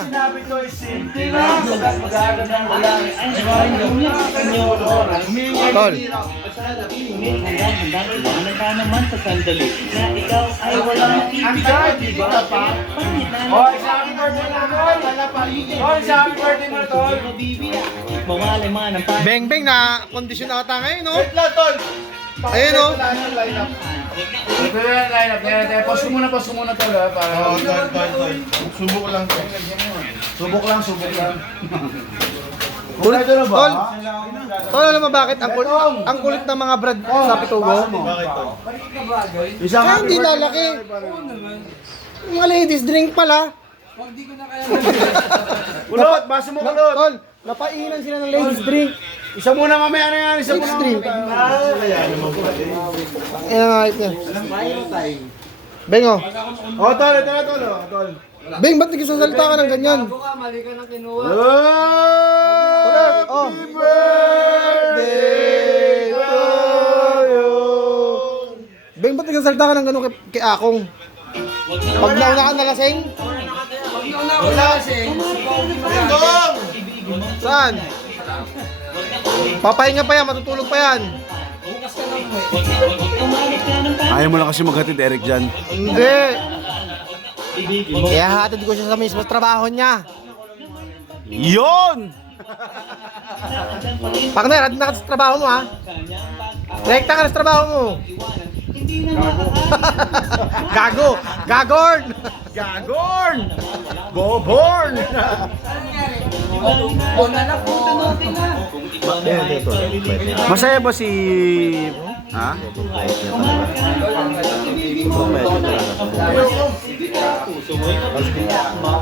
Sinabi ko is simple lang. Magaganda mo lang. Tol. Ano ka naman sa sandali na ikaw ay walang Ang guard, di ba? Hoy, sa aking birthday mo, Tol. Hoy, sa aking birthday mo, Tol. mawalay man ang tayo. Beng beng na kondisyon ata ngayon, no? Wait lang, Tol. Ayun, no? Ito na yung lineup. Pause ko muna, Tol, ha? Para... Tol. Subok lang to. Subok lang. Kulit, Ito na ba? Tol. Tol, alam mo bakit? Ang kulit ng mga brad sa Pitugo. Bakit to? Isang Kaya hindi lalaki. Mga ladies drink pala. Kulot, baso mo kulot. Tol, napainan sila ng ladies drink. Isa muna mamaya na yan. Isa Ladies muna. drink. Kaya naman po. Ayan nga, ito. Beng, oh. Oh, Tol. Ito na, Tol. Tol. Beng, ba't nagsasalita ka ng ganyan? Oh. Happy birthday to you. Beng, ba't nagsasalita ka ng gano'n kay Akong? Pag nauna ka nalasing? Wala kasi. Dong! Saan? Papahinga pa yan, matutulog pa yan. Ayaw mo lang kasi maghatid, Eric, dyan. Hindi. Kaya hatid ko siya sa mismo trabaho niya. Yon! Partner, hatid na ka sa trabaho mo, ha? Direkta ka na sa trabaho mo. Gago! Gagorn! Gagorn! Boborn! Masaya ba si... Ha?